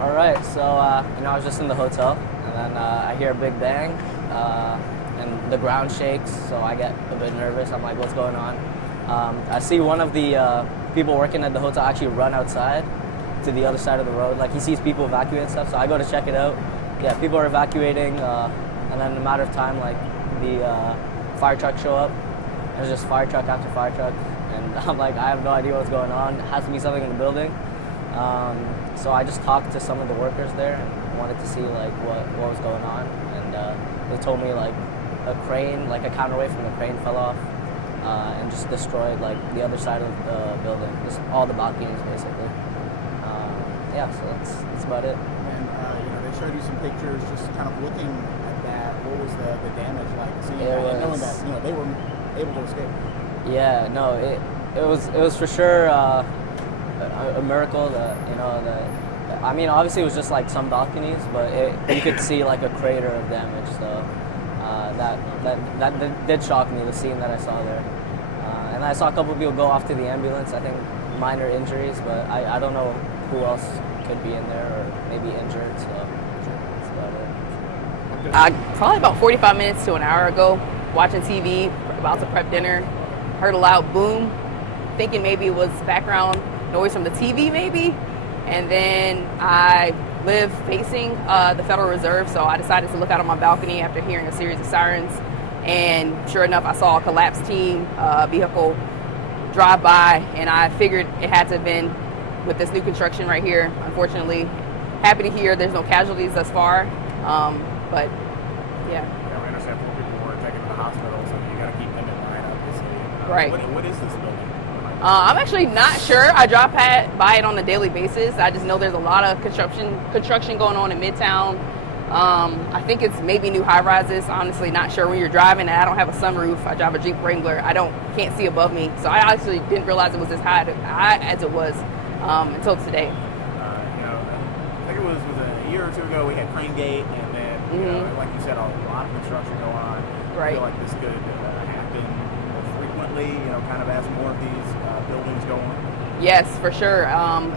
All right, so I was just in the hotel, and then I hear a big bang, and the ground shakes, so I get a bit nervous. I'm like, what's going on? I see one of the people working at the hotel actually run outside to the other side of the road. Like, he sees people evacuating and stuff, so I go to check it out. Yeah, people are evacuating, and then in a matter of time, like, the fire trucks show up. There's just fire truck after fire truck, and I'm like, I have no idea what's going on. It has to be something in the building. So I just talked to some of the workers there and wanted to see like what was going on, and they told me like a crane, like a counterweight from the crane fell off and just destroyed like the other side of the building, just all the balconies basically. Yeah, so that's about it. And they showed you some pictures, just kind of looking at that. What was the damage like? Seeing that, and knowing that they were able to escape. Yeah, no, it was for sure a miracle that I mean, obviously it was just like some balconies, but you could see like a crater of damage. So that did shock me, the scene that I saw there. And I saw a couple of people go off to the ambulance. I think minor injuries, but I don't know who else could be in there or maybe injured. So that's about it. Probably about 45 minutes to an hour ago, watching TV, about to prep dinner, heard a loud boom, thinking maybe it was background noise from the TV maybe, and then I live facing the Federal Reserve, so I decided to look out on my balcony after hearing a series of sirens, and sure enough I saw a collapsed team vehicle drive by, and I figured it had to have been with this new construction right here. Unfortunately, happy to hear there's no casualties thus far, but yeah. We understand 4 people were taken to the hospital, so you got to keep them in mind, obviously. Right. What is this building? I'm actually not sure. I drive by it on a daily basis. I just know there's a lot of construction going on in Midtown. I think it's maybe new high-rises. Honestly, not sure when you're driving. And I don't have a sunroof. I drive a Jeep Wrangler. Can't see above me. So I actually didn't realize it was as high as it was until today. I think it was a year or two ago we had Crane Gate, and then like you said, a lot of construction going on. Right. I feel like this could happen more frequently. Kind of as more of these buildings go on. Yes, for sure.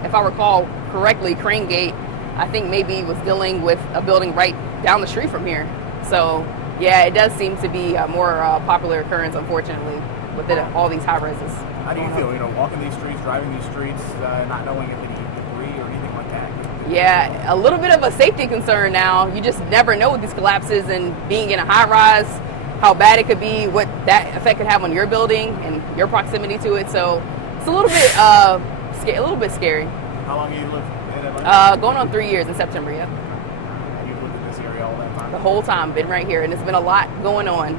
If I recall correctly, Crane Gate, I think maybe was dealing with a building right down the street from here. So yeah, it does seem to be a more popular occurrence, unfortunately, with all these high rises. How do you feel? Walking these streets, driving these streets, not knowing if any debris or anything like that. Yeah, a little bit of a safety concern now. You just never know with these collapses, and being in a high rise, how bad it could be, what that effect could have on your building and your proximity to it. So it's a little bit scary. How long have you lived in Atlanta? Going on 3 years in September, yeah. You've lived in this area all that time? The whole time, been right here, and it's been a lot going on.